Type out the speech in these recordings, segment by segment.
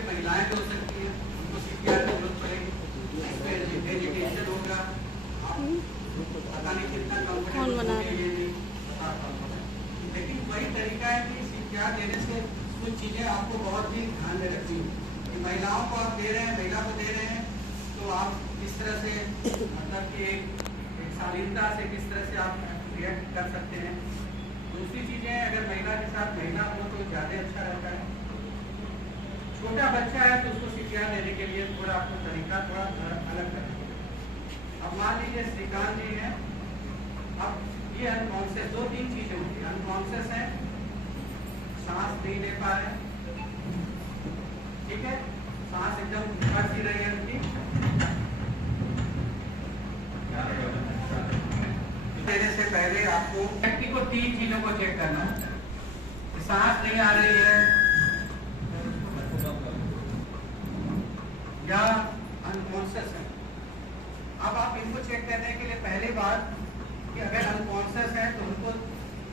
में महिलाएं भी हो सकती हैं, उनको सीपीआर की जरूरत पड़ेगी, इसमें वेजिटेशन होगा, आप पता नहीं कितना कौन बना कंफर्टेबल ये नहीं बता पाऊंगा। लेकिन वही तरीका है कि सीपीआर देने से कुछ चीज़ें आपको बहुत ही ध्यान में रखनी है कि महिलाओं को आप दे रहे हैं, महिला को दे रहे हैं, तो आप किस तरह से मतलब कि एक शालीनता से किस तरह से आप रिएक्ट कर सकते हैं। दूसरी चीज़ें, अगर महिला के साथ महिला हो तो ज़्यादा अच्छा रहता है। छोटा बच्चा है तो उसको सीपीआर देने के लिए थोड़ा आपको तरीका थोड़ा अलग करना है। अब मान लीजिए श्रीकांत जी हैं, अब ये अनकॉन्शियस, 2-3 चीज़ें होती हैं। अनकॉन्शियस है, सांस नहीं ले पा रहे, ठीक है, सांस एकदम फंस ही रही है उनकी। देने से पहले आपको व्यक्ति को 3 चीजों को चेक करना होता है। सांस नहीं आ रही है या अनकॉन्शियस है। अब आप इनको चेक करने के लिए पहली बात कि अगर अनकॉन्शियस है तो उनको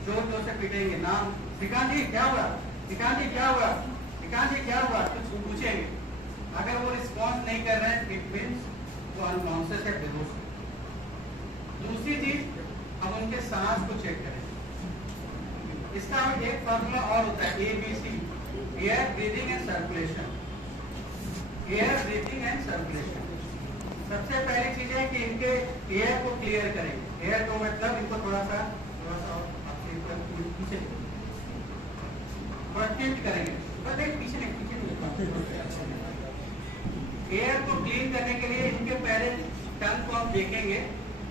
जोर जोर से पीटेंगे, नाम श्रीकांत जी क्या हुआ, श्रीकांत जी क्या हुआ, श्रीकांत जी क्या हुआ, कुछ पूछेंगे। अगर वो रिस्पॉन्स नहीं कर रहे हैं, इट मीन्स वो अनकॉन्शियस है, बेहोश है। दूसरी चीज, हम उनके सांस को चेक करें। इसका एक फॉर्मूला और होता है, ABC, air breathing and circulation. Air breathing and circulation. सबसे पहली चीज है कि इनके एयर को क्लियर करेंगे। एयर को मतलब इनको थोड़ा सा पीछे थोड़ा टिल्ट करेंगे, पीछे नहीं, एयर को क्लीन करने के लिए इनके पहले टंग को आप देखेंगे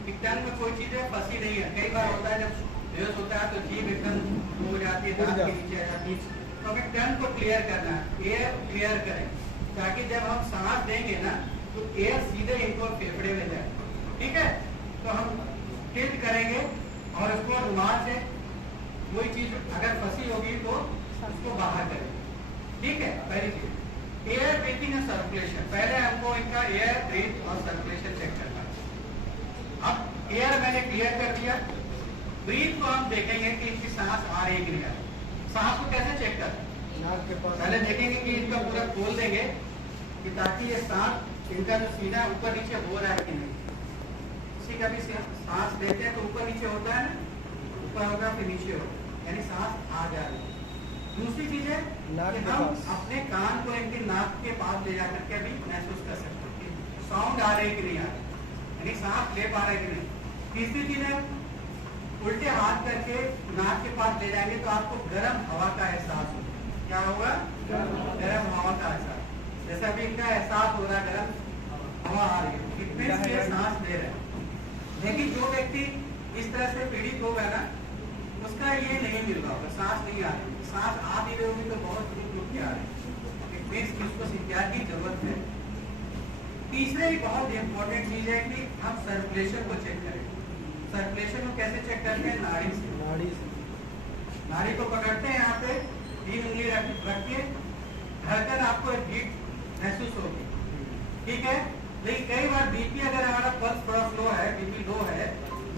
कि टंग में कोई चीजें फंसी नहीं है। कई बार होता है जब बेहोश होता है तो जीभ एकदम हो जाती है, दांत के नीचे आ जाती है। तो हमें टंग को क्लियर करना है, एयर क्लियर करें, ताकि जब हम सांस देंगे ना तो एयर सीधे इनको फेफड़े में जाए। ठीक है, तो हम टिल्ट करेंगे और उसको रुमाल से कोई चीज अगर फंसी होगी तो उसको बाहर करें। ठीक है, पहली चीज एयर ब्रीथिंग एंड सर्कुलेशन। पहले हमको इनका एयर ब्रीथ और सर्कुलेशन चेक करना है। अब एयर मैंने क्लियर कर दिया, ब्रीथ को हम देखेंगे कि इनकी सांस आ रही है कि नहीं आ रही। सांस को कैसे चेक करें, पहले देखेंगे कि इनका पूरा खोल देंगे कि ताकि ये सांस इनका जो सीना ऊपर नीचे हो रहा है कि नहीं। किसी का भी सांस लेते हैं तो ऊपर नीचे होता है ना, ऊपर होगा फिर नीचे होगा, यानी सांस आ जा रही है। दूसरी चीज है कि हम अपने कान को इनके नाक के पास ले जाकर के भी महसूस कर सकते हैं कि साउंड आ रही है कि नहीं आ रही, यानी सांस ले पा रहे कि नहीं। तीसरी चीज है उल्टे हाथ करके नाक के पास ले जाएंगे तो आपको गर्म हवा का एहसास होगा। क्या होगा, गर्म हवा का एहसास। जैसे अभी इनका एहसास हो रहा है गर्म हवा आ रही है, इतने से सांस ले रहे हैं। लेकिन जो व्यक्ति इस तरह से पीड़ित होगा ना, उसका ये नहीं मिल रहा होगा, सांस नहीं आ रही। सांस आ भी रही होगी तो बहुत रुक के आ रही है, उसको सीपीआर की जरूरत है। तीसरे ही बहुत इंपॉर्टेंट चीज है कि हम सर्कुलेशन को चेक करें। सर्कुलेशन को कैसे चेक करते हैं, नाड़ी से। नाड़ी को पकड़ते हैं, यहाँ पे 3 उंगली रखिए, धड़कन आपको एक बीट महसूस होगी। ठीक है, लेकिन कई बार बीपी अगर हमारा पल्स थोड़ा स्लो है, बीपी लो है,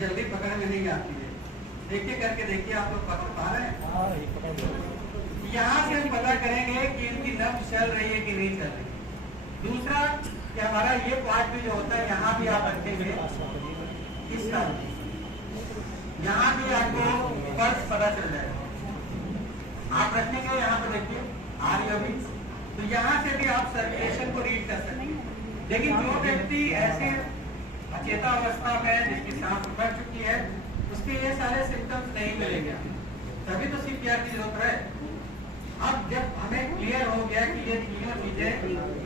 जल्दी पकड़ में नहीं आती है। देखिए करके देखिए, आप लोग पकड़ पा रहे हैं। यहाँ से हम पता करेंगे कि इनकी नब्ज चल रही है कि नहीं चल रही। दूसरा कि हमारा ये पार्ट भी जो होता है, यहाँ भी आप रखेंगे इस तरह, यहाँ भी आपको पल्स पता चल जाएगा। आप रखेंगे यहाँ पे, देखिए आ रही अभी, तो यहाँ से भी आप सर्कुलेशन को रीड कर सकते हैं। लेकिन जो व्यक्ति ऐसे अचेता अवस्था में है, जिसकी सांस उतर चुकी है, उसके ये सारे सिम्टम्स नहीं मिलेंगे, तभी तो सीपीआर की जरूरत है। अब जब हमें क्लियर हो गया कि ये तीनों चीजें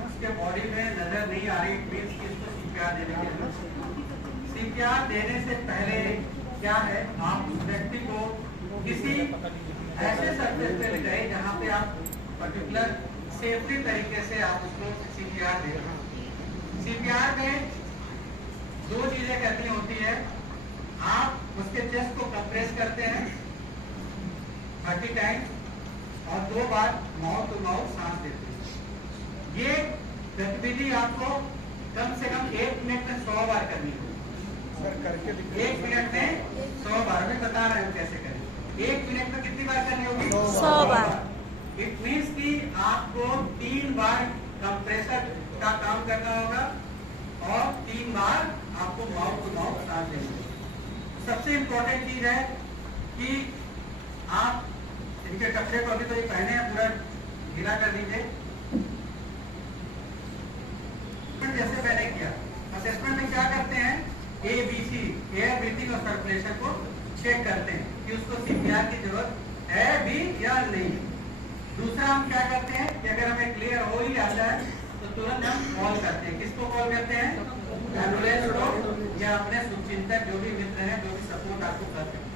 उसके बॉडी में नजर नहीं आ रही, मीन्स कि इसको सीपीआर देने के लिए, सीपीआर देने से पहले क्या है, आप उस व्यक्ति को किसी ऐसे सरफेस पे ले जाए जहाँ पे आप पर्टिकुलर सेफ्टी तरीके से आप उसको सीपीआर दे रहे हैं। सीपीआर में 2 चीजें करनी होती है। आप उसके चेस्ट को कंप्रेस करते हैं 30 टाइम्स और 2 बार माउथ टू माउथ सांस देते हैं। ये गतिविधि आपको कम से कम 1 मिनट में 100 बार करनी होगी। सर करके 1 मिनट में 100 बार, मैं बता रहे हैं कैसे करें। 1 मिनट में कितनी बार करनी होगी, 100 बार। इट मीन्स कि आपको 3 बार कंप्रेसर का काम करना होगा और 3 बार आपको माउथ टू माउथ सांस लेना होगा। सबसे इम्पोर्टेंट चीज है कि आप इनके कपड़े को अभी तो ये पहने हैं, पूरा ढीला कर दीजिए। जैसे मैंने किया, असेसमेंट में क्या करते हैं, ABC एयर ब्रीथिंग और सर्कुलेशन को चेक करते हैं कि उसको CPR की जरूरत है भी या नहीं। दूसरा हम क्या करते हैं कि अगर हमें क्लियर हो ही आता है तो तुरंत हम कॉल करते हैं। किसको कॉल करते हैं? एम्बुलेंस को या अपने शुभचिंतक जो भी मित्र हैं, जो भी सपोर्ट आपको करते हैं।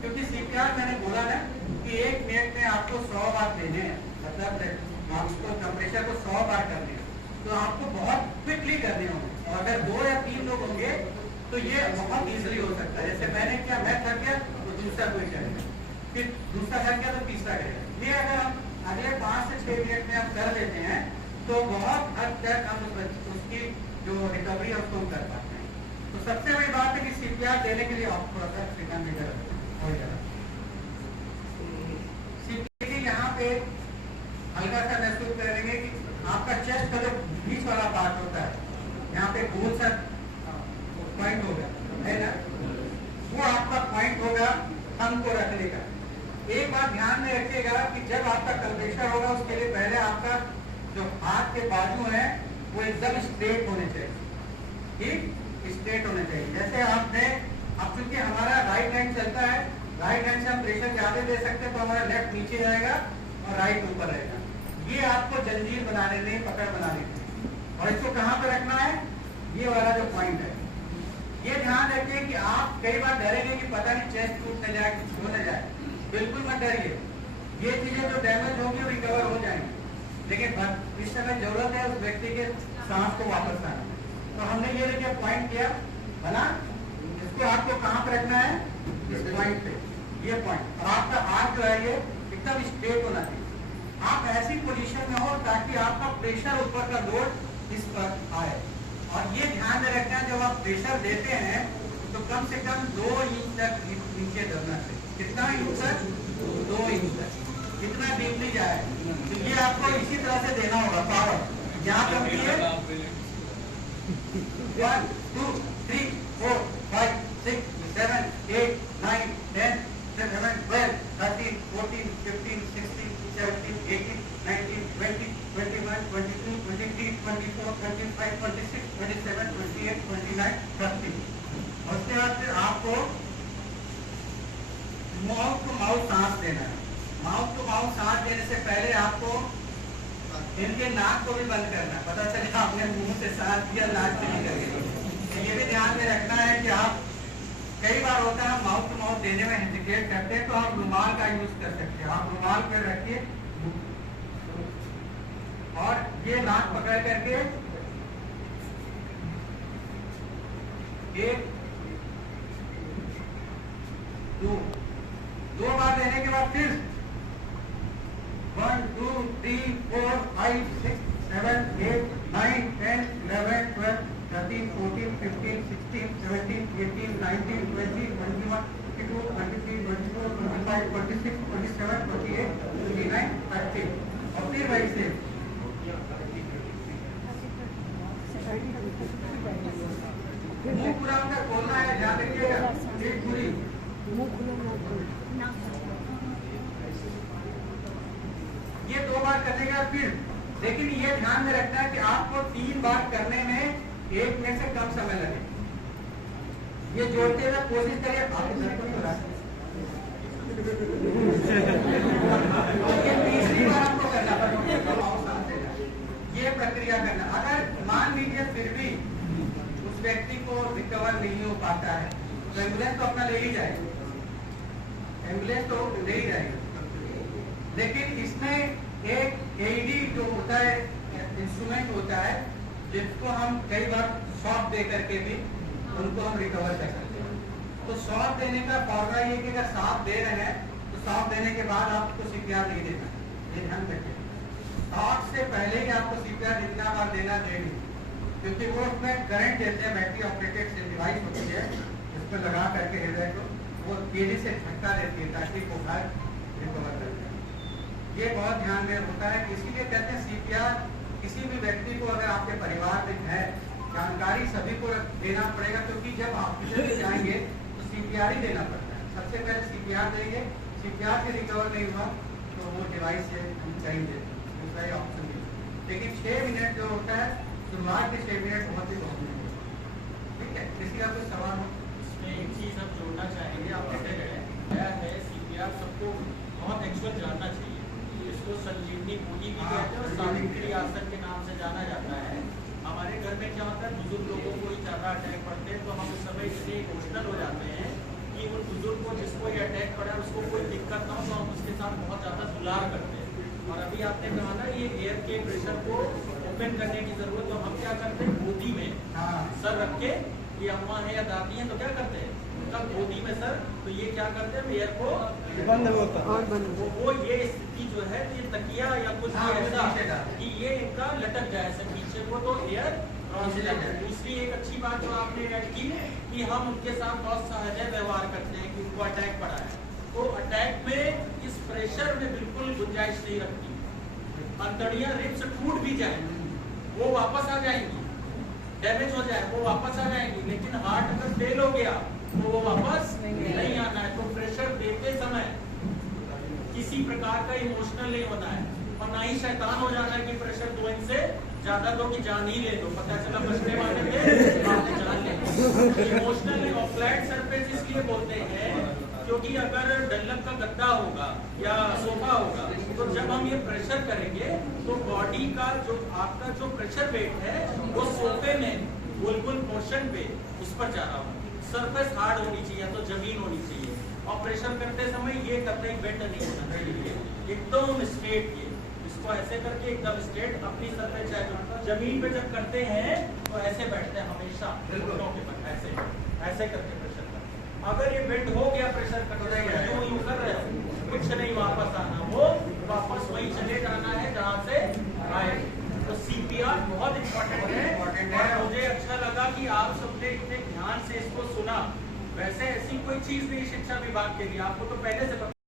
क्योंकि CPR मैंने बोला ना कि 1 मिनट में आपको 100 बार देने हैं, मतलब आपको कंप्रेसर को 100 बार करने हैं, तो आपको बहुत क्विकली करने होंगे। और अगर 2 या 3 लोग होंगे तो ये बहुत इजीली हो सकता है। जैसे मैंने किया, मैं थक गया तो दूसरा कोई करेगा, फिर दूसरा थक गया तो तीसरा करेगा। ये अगर हम अगले 5 से 6 मिनट में हम कर लेते हैं तो बहुत हद तक हम उसकी जो रिकवरी है उसको कर पाते हैं। तो सबसे बड़ी बात है कि CPR देने के लिए आपको सेकंड में हो जाएगा। CPR यहाँ पे हल्का सा महसूस करेंगे कि आपका चेस्ट का जो बीच वाला पार्ट होता है, यहाँ पे गोल सा पॉइंट होगा, है ना, वो आपका पॉइंट होगा थंब को रखने का। एक बात ध्यान में रखिएगा कि जब आपका कंप्रेसर होगा उसके लिए पहले आपका जो हाथ के बाजू है वो एकदम स्ट्रेट होने चाहिए, ठीक, स्ट्रेट होने चाहिए। जैसे आपने, अब चूंकि हमारा राइट हैंड चलता है, राइट हैंड से हम प्रेशर ज्यादा दे सकते हैं तो हमारा लेफ्ट नीचे जाएगा और राइट ऊपर रहेगा। ये आपको जंजीर बनाने में, पकड़ बनाने में। और इसको कहाँ पे रखना है? ये वाला जो पॉइंट है, ये ध्यान रखिए कि आप कई बार डरेंगे कि पता नहीं चेस्ट टूट न जाए, कुछ हो न जाए। बिल्कुल मत डरिए, ये चीजें जो डैमेज होंगी वो रिकवर हो जाएंगी, लेकिन इस समय जरूरत है उस व्यक्ति के सांस को वापस आना। तो हमने ये देखिए पॉइंट किया बना, इसको आपको कहाँ पे रखना है? इस पॉइंट पे, ये पॉइंट। और आपका हाथ जो है ये एकदम स्ट्रेट होना चाहिए। आप ऐसी पोजीशन में हो ताकि आपका प्रेशर ऊपर का लोड इस पर आए। और ये ध्यान में रखना है जब आप प्रेशर देते हैं तो कम से कम 2 इंच तक नीचे दबना चाहिए। कितना इंच तक? 2 इंच तक, कितना डीपली जाए। तो ये आपको इसी तरह से देना होगा पावर। यहाँ पर 1 2 3 4 5 6 7 8 9 10 11 12 13 14 15 16 17 18 19 20 21 22 23 24 25 26 27 28 29 30। उसके बाद फिर आपको माउथ टू माउथ सांस देना है। माउथ टू माउथ सांस देने से पहले आपको इनके नाक को भी बंद करना है। पता चले आपने मुंह से सांस दिया, नाक से निकल गई। ये भी ध्यान में रखना है कि आप, कई बार होता है माउथ टू माउथ देने में हेजिटेट करते हैं, तो आप रुमाल का यूज कर सकते हैं। आप रुमाल पर रखिए और ये नाक पकड़ करके 1 2 बार देने के बाद फिर 1 2 3 4 5 6 7 8 9 10 11 12 13 14 15 16 17 18 19 20 21 22 23 24 25 26 27 28 29 30। और फिर वही से मुंह पूरा उनका खोलना है, ध्यान रखिएगा। एक पूरी ये 2 बार करने का फिर, लेकिन ये ध्यान में रखना है कि आपको 3 बार करने में 1 मिनट से कम समय लगे। ये जोड़ते हुए कोशिश करिए। ये 3री बार आपको करना पड़ेगा, ये प्रक्रिया करना। अगर मान लीजिए फिर भी उस व्यक्ति को रिकवर नहीं हो पाता है तो एम्बुलेंस तो अपना ले ही जाएगी, एम्बुलेंस तो ले ही जाएगी। लेकिन इसमें एक AED जो होता है, इंस्ट्रूमेंट होता है, जिसको हम कई बार शॉक दे करके भी उनको हम रिकवर कर सकते हैं। तो शॉक देने का फॉर्मूला ये कि अगर शॉक दे रहे हैं तो शॉक देने के बाद आपको CPR नहीं देना, ये ध्यान रखिए। शॉक से पहले ही आपको CPR जितना बार देना चाहिए, क्योंकि वो उसमें करंट देते हैं, बैटरी ऑपरेटेड डिवाइस होती है, इस पर लगा करके हृदय को वो तेजी से झटका देती है ताकि बुखार रिकवर कर जाए। ये बहुत ध्यान में होता है, इसीलिए कहते हैं CPR किसी भी व्यक्ति को अगर आपके परिवार में है, जानकारी सभी को देना पड़ेगा, क्योंकि जब आप किसी भी जाएंगे तो CPR ही देना पड़ता है। सबसे पहले CPR देंगे, CPR से रिकवर नहीं हुआ तो वो डिवाइस से हम कहीं देते हैं, दूसरा ही ऑप्शन नहीं। लेकिन 6 मिनट जो होता है, शुरुआत के 6 मिनट बहुत ही ठीक है। किसी का कोई सवाल हो? इसमें एक चीज़ हम जोड़ना चाहेंगे, आप कहते गए है CPR सबको बहुत एक्चुअल जानना चाहिए। इसको संजीवनी बूटी भी कहते हैं और सावित्री आसन के नाम से जाना जाता है। हमारे घर में क्या होता है, बुजुर्ग लोगों को ही ज़्यादा अटैक पड़ते हैं, तो हम उस समय इतने इमोशनल हो जाते हैं कि उन बुजुर्ग को जिसको ये अटैक पड़ा है उसको कोई दिक्कत ना हो, तो हम उसके साथ बहुत ज़्यादा दुलार करते हैं। और अभी आपने कहा ना ये एयर के प्रेशर को ओपन करने की जरूरत, तो हम क्या करते हैं, गोदी में सर रख के, ये अम्मा है या दादी है तो क्या करते हैं, उनका गोदी में सर, तो ये क्या करते हैं, एयर को बंद होता है। वो ये स्थिति जो है, ये तकिया या कुछ ऐसा कि ये इनका लटक जाए ऐसे पीछे को, तो एयर दूसरी एक अच्छी बात जो आपने ऐड की कि हम उनके साथ बहुत सहज व्यवहार करते हैं कि उनको अटैक पड़ा है, तो अटैक में इस प्रेशर में बिल्कुल गुंजाइश नहीं रखती। अंतड़ियां रिब्स टूट भी जाए वो वापस आ जाएंगी, डैमेज हो जाए वो वापस आ जाएंगी, लेकिन हार्ट अगर फेल हो गया तो वो वापस नहीं आना है। तो प्रेशर देते समय किसी प्रकार का इमोशनल नहीं होना है, और ना ही शैतान हो जाना है कि प्रेशर 2 इंच से ज्यादा दो कि जान ही ले दो, पता चला बचने वाले थे आपने जान ले। इमोशनल नहीं। और फ्लैट सरफेस इसलिए बोलते हैं क्योंकि अगर डल्लक का गद्दा होगा या सोफा होगा, तो जब हम ये प्रेशर करेंगे तो बॉडी का जो आपका जो प्रेशर वेट है वो सोफे में बुलबुल पोर्शन पे उस पर जा रहा हो। सरफेस हार्ड होनी चाहिए, तो जमीन होनी चाहिए, और प्रेशर करते समय ये कतई बेंड नहीं होना चाहिए, एकदम स्ट्रेट। ये इसको ऐसे करके एकदम स्ट्रेट अपनी सरफेस चाहे जमीन पे जब करते हैं तो ऐसे बैठते हैं हमेशा, घुटनों के बल ऐसे ऐसे करके प्रेशर करते। अगर ये बेंड हो गया प्रेशर करते यूं कर रहे हो, कुछ नहीं वापस आना, वो वापस वही चले जाना है जहाँ से आए। तो CPR बहुत इम्पोर्टेंट है, और मुझे अच्छा लगा कि आप सबने इतने ध्यान से इसको सुना। वैसे ऐसी कोई चीज नहीं शिक्षा विभाग के लिए, आपको तो पहले से